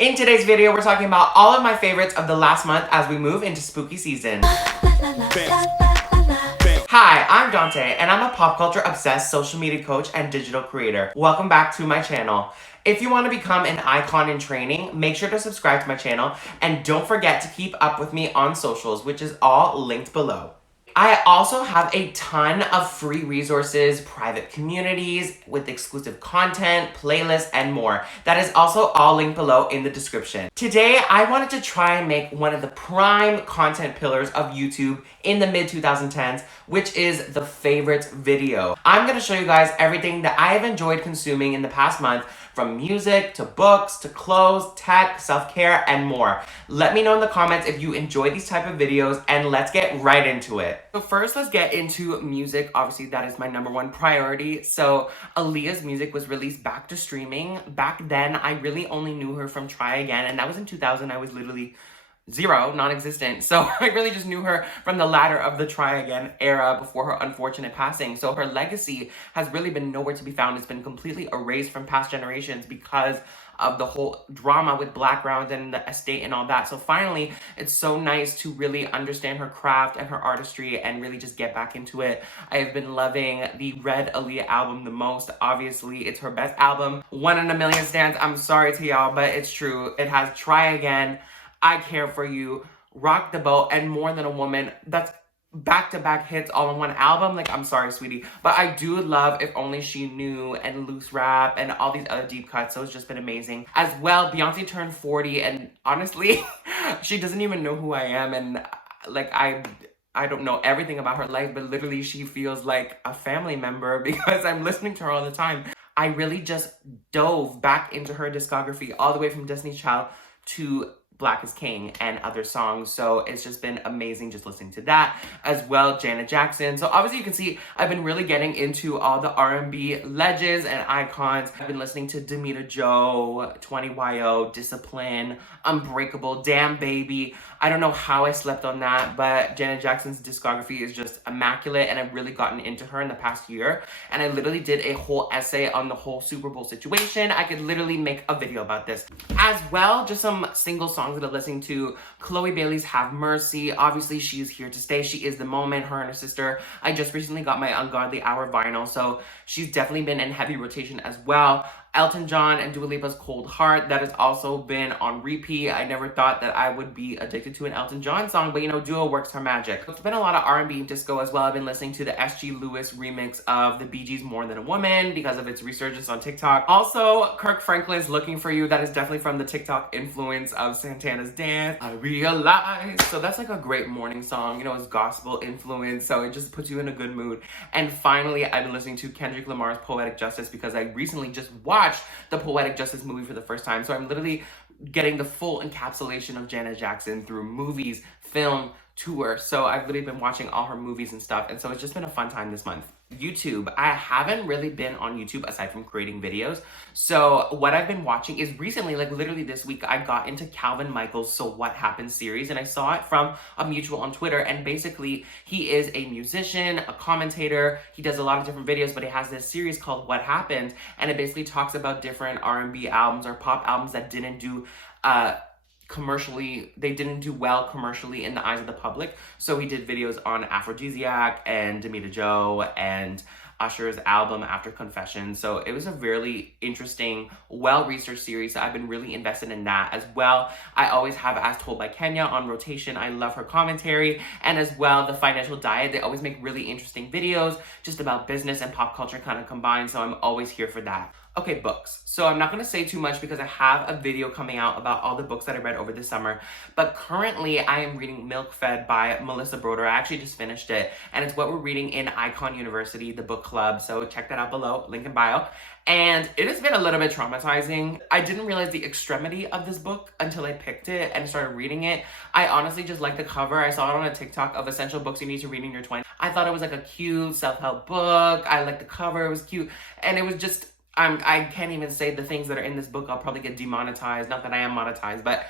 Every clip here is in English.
In today's video, we're talking about all of my favorites of the last month as we move into spooky season. Hi, I'm Dante, and I'm a pop culture obsessed social media coach and digital creator. Welcome back to my channel. If you want to become an icon in training, make sure to subscribe to my channel, and don't forget to keep up with me on socials, which is all linked below. I also have a ton of free resources, private communities with exclusive content, playlists, and more. That is also all linked below in the description. Today, I wanted to try and make one of the prime content pillars of YouTube in the mid-2010s, which is the favorites video. I'm gonna show you guys everything that I have enjoyed consuming in the past month, from music, to books, to clothes, tech, self-care, and more. Let me know in the comments if you enjoy these type of videos, and let's get right into it. So first, let's get into music. Obviously, that is my #1 priority. So Aaliyah's music was released back to streaming. Back then, I really only knew her from Try Again, and that was in 2000. I was literally zero, non-existent. So I really just knew her from the latter of the Try Again era before her unfortunate passing. So her legacy has really been nowhere to be found. It's been completely erased from past generations because of the whole drama with Blackground and the estate and all that. So finally, it's so nice to really understand her craft and her artistry and really just get back into it. I have been loving the Red Aaliyah album the most. Obviously, it's her best album. 1 in a million stands. I'm sorry to y'all, but it's true. It has Try Again, I Care For You, Rock the Boat, and More Than a Woman. That's back-to-back hits all in one album. Like, I'm sorry, sweetie. But I do love If Only She Knew and Loose Rap and all these other deep cuts. So it's just been amazing. As well, Beyonce turned 40, and honestly, she doesn't even know who I am. And like, I don't know everything about her life, but literally she feels like a family member because I'm listening to her all the time. I really just dove back into her discography all the way from Destiny's Child to Black is King and other songs. So it's just been amazing just listening to that. As well, Janet Jackson. So obviously you can see I've been really getting into all the R&B legends and icons. I've been listening to Damita Jo, 20YO, Discipline, Unbreakable, Damn Baby. I don't know how I slept on that, but Janet Jackson's discography is just immaculate, and I've really gotten into her in the past year. And I literally did a whole essay on the whole Super Bowl situation. I could literally make a video about this. As well, just some single songs that I'm listening to. Chloe Bailey's Have Mercy. Obviously, she is here to stay. She is the moment, her and her sister. I just recently got my Ungodly Hour vinyl, so she's definitely been in heavy rotation as well. Elton John and Dua Lipa's Cold Heart, that has also been on repeat. I never thought that I would be addicted to an Elton John song, but you know, Dua works her magic. It's been a lot of R&B and disco as well. I've been listening to the S.G. Lewis remix of the Bee Gees' More Than a Woman because of its resurgence on TikTok. Also, Kirk Franklin's Looking For You, that is definitely from the TikTok influence of Santana's Dance. I Realize. So that's like a great morning song. You know, it's gospel influence, so it just puts you in a good mood. And finally, I've been listening to Kendrick Lamar's Poetic Justice because I recently just watched the Poetic Justice movie for the first time. So I'm literally getting the full encapsulation of Janet Jackson through movies, film, tour. So I've literally been watching all her movies and stuff. And so it's just been a fun time this month. YouTube. I haven't really been on YouTube aside from creating videos. So what I've been watching is recently, like literally this week, I got into Calvin Michael's So What Happened series, and I saw it from a mutual on Twitter. And basically, he is a musician, a commentator. He does a lot of different videos, but he has this series called What Happened, and it basically talks about different R&B albums or pop albums that didn't do commercially, they didn't do well commercially in the eyes of the public. So he did videos on Aphrodisiac and Damita Jo and Usher's album After Confession. So it was a really interesting, well-researched series. So I've been really invested in that as well. I always have As Told by Kenya on rotation. I love her commentary. And as well, The Financial Diet. They always make really interesting videos just about business and pop culture kind of combined. So I'm always here for that. Okay, books. So I'm not going to say too much because I have a video coming out about all the books that I read over the summer. But currently, I am reading Milk Fed by Melissa Broder. I actually just finished it. And it's what we're reading in Icon University, the book club. So check that out below, link in bio. And it has been a little bit traumatizing. I didn't realize the extremity of this book until I picked it and started reading it. I honestly just like the cover. I saw it on a TikTok of essential books you need to read in your 20s. I thought it was like a cute self-help book. I liked the cover. It was cute. And it was just... I can't even say the things that are in this book. I'll probably get demonetized. Not that I am monetized, but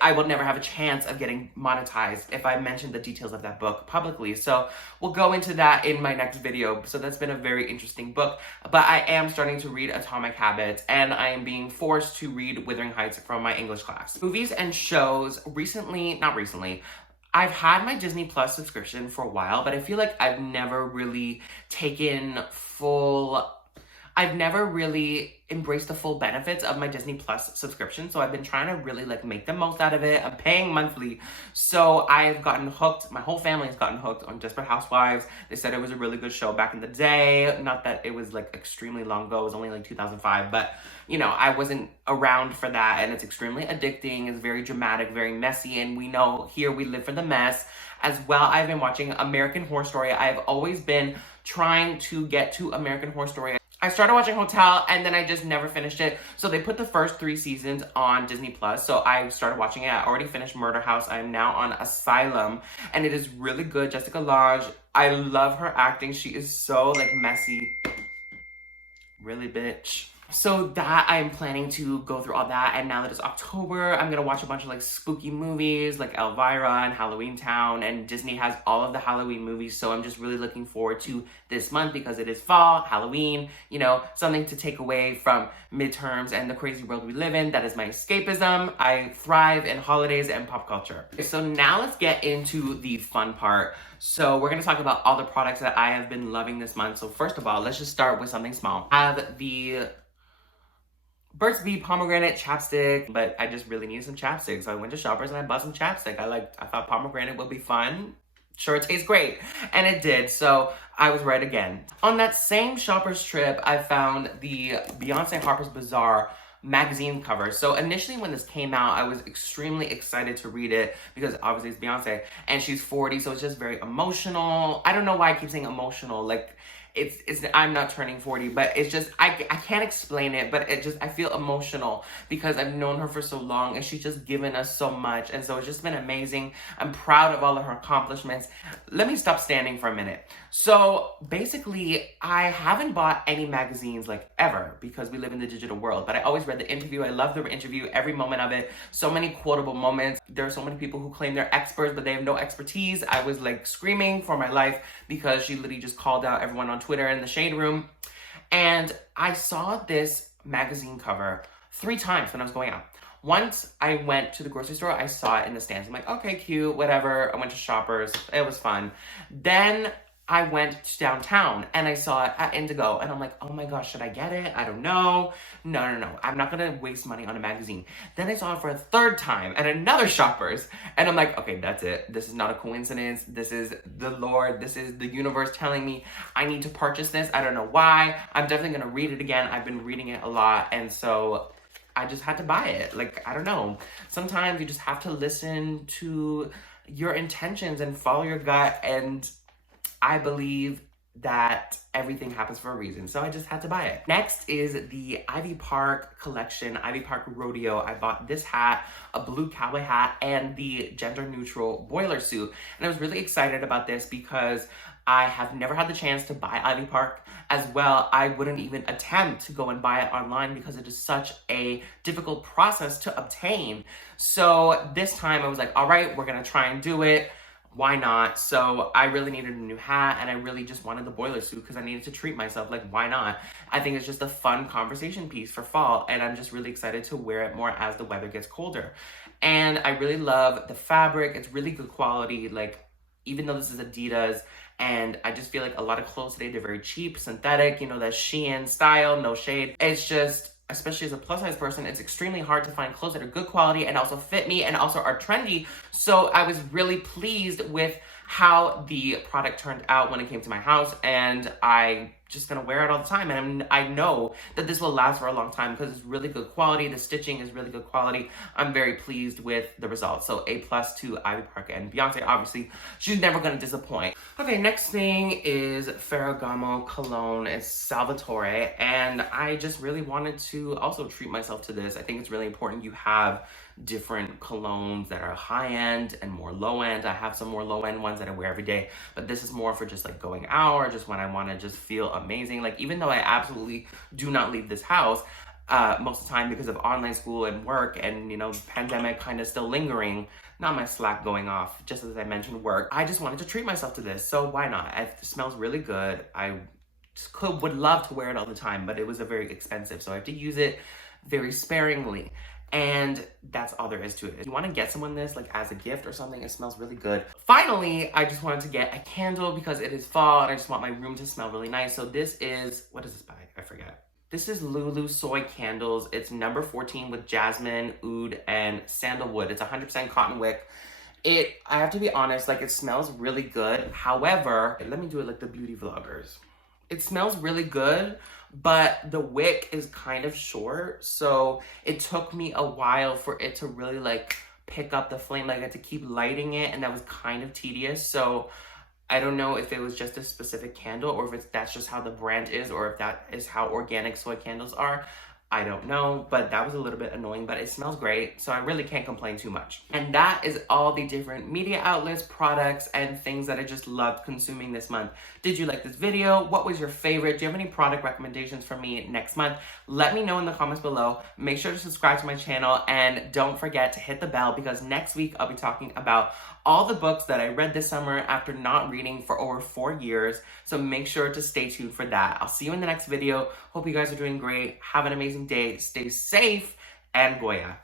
I will never have a chance of getting monetized if I mention the details of that book publicly. So we'll go into that in my next video. So that's been a very interesting book. But I am starting to read Atomic Habits, and I am being forced to read Wuthering Heights from my English class. Movies and shows, not recently, I've had my Disney Plus subscription for a while, but I feel like I've never really embraced the full benefits of my Disney Plus subscription. So I've been trying to really like make the most out of it. I'm paying monthly. So I've gotten hooked. My whole family has gotten hooked on Desperate Housewives. They said it was a really good show back in the day. Not that it was like extremely long ago. It was only like 2005, but you know, I wasn't around for that, and it's extremely addicting. It's very dramatic, very messy, and we know here we live for the mess. As well, I've been watching American Horror Story. I've always been trying to get to American Horror Story. I started watching Hotel, and then I just never finished it. So they put the first 3 seasons on Disney Plus. So I started watching it. I already finished Murder House. I'm now on Asylum, and it is really good. Jessica Lange, I love her acting. She is so like messy. Really, bitch. So that I am planning to go through all that, and now that it's October, I'm gonna watch a bunch of like spooky movies like Elvira and Halloween Town, and Disney has all of the Halloween movies, so I'm just really looking forward to this month because it is fall, Halloween, you know, something to take away from midterms and the crazy world we live in. That is my escapism. I thrive in holidays and pop culture. So now let's get into the fun part. So we're gonna talk about all the products that I have been loving this month. So first of all, let's just start with something small. I have the Burt's Bees pomegranate chapstick, but I just really needed some chapstick, so I went to Shoppers and I bought some chapstick. I thought pomegranate would be fun. Sure, it tastes great, and it did, so I was right again. On that same Shoppers trip, I found the Beyonce Harper's Bazaar magazine cover. So initially when this came out, I was extremely excited to read it because obviously it's Beyonce, and she's 40, so it's just very emotional. I don't know why I keep saying emotional, like, I'm not turning 40, but it's just, I can't explain it, but I feel emotional because I've known her for so long and she's just given us so much. And so it's just been amazing. I'm proud of all of her accomplishments. Let me stop standing for a minute. So basically, I haven't bought any magazines like ever because we live in the digital world, but I always read the interview. I love the interview, every moment of it. So many quotable moments. There are so many people who claim they're experts, but they have no expertise. I was like screaming for my life because she literally just called out everyone on Twitter in the shade room. And I saw this magazine cover 3 times when I was going out. Once I went to the grocery store, I saw it in the stands. I'm like, okay, cute, whatever. I went to Shoppers, it was fun. Then I went to downtown and I saw it at Indigo, and I'm like, oh my gosh, should I get it? I don't know. No. I'm not gonna waste money on a magazine. Then I saw it for a 3rd time at another Shoppers, and I'm like, okay, that's it. This is not a coincidence. This is the Lord. This is the universe telling me I need to purchase this. I don't know why. I'm definitely gonna read it again. I've been reading it a lot, and so I just had to buy it. Like, I don't know. Sometimes you just have to listen to your intentions and follow your gut, and I believe that everything happens for a reason, so I just had to buy it. Next is the Ivy Park collection, Ivy Park Rodeo. I bought this hat, a blue cowboy hat, and the gender-neutral boiler suit. And I was really excited about this because I have never had the chance to buy Ivy Park. As well, I wouldn't even attempt to go and buy it online because it is such a difficult process to obtain. So this time I was like, all right, we're gonna try and do it. Why not? So I really needed a new hat, and I really just wanted the boiler suit because I needed to treat myself. Like, why not? I think it's just a fun conversation piece for fall, and I'm just really excited to wear it more as the weather gets colder. And I really love the fabric. It's really good quality. Like, even though this is Adidas, and I just feel like a lot of clothes today, they're very cheap, synthetic, you know, that Shein style, no shade. It's just, especially as a plus size person, it's extremely hard to find clothes that are good quality and also fit me and also are trendy. So I was really pleased with how the product turned out when it came to my house, and I just gonna wear it all the time. And I know that this will last for a long time because it's really good quality. The stitching is really good quality. I'm very pleased with the results. So A+ to Ivy Park, and Beyonce, obviously, she's never gonna disappoint. Okay, next thing is Ferragamo Cologne. It's Salvatore, and I just really wanted to also treat myself to this. I think it's really important you have different colognes that are high-end and more low-end. I have some more low-end ones that I wear every day, but this is more for just like going out or just when I want to just feel amazing. Like, even though I absolutely do not leave this house, most of the time because of online school and work and, you know, pandemic kind of still lingering. Not my Slack going off, just as I mentioned work. I just wanted to treat myself to this, so why not? It smells really good. I would love to wear it all the time, but it was a very expensive, so I have to use it very sparingly. And that's all there is to it. If you want to get someone this like as a gift or something, it smells really good. Finally, I just wanted to get a candle because it is fall and I just want my room to smell really nice. So this is, what is this by? I forget. This is LuLu Soy Candles. It's number 14 with jasmine, oud, and sandalwood. It's 100% cotton wick. I have to be honest, like it smells really good. However, let me do it like the beauty vloggers. It smells really good, but the wick is kind of short. So it took me a while for it to really like pick up the flame. Like I had to keep lighting it and that was kind of tedious. So I don't know if it was just a specific candle or if that's just how the brand is or if that is how organic soy candles are. I don't know, but that was a little bit annoying, but it smells great, so I really can't complain too much. And that is all the different media outlets, products, and things that I just loved consuming this month. Did you like this video? What was your favorite? Do you have any product recommendations for me next month? Let me know in the comments below. Make sure to subscribe to my channel, and don't forget to hit the bell because next week I'll be talking about all the books that I read this summer after not reading for over 4 years. So make sure to stay tuned for that. I'll see you in the next video. Hope you guys are doing great. Have an amazing day. Stay safe and Goya.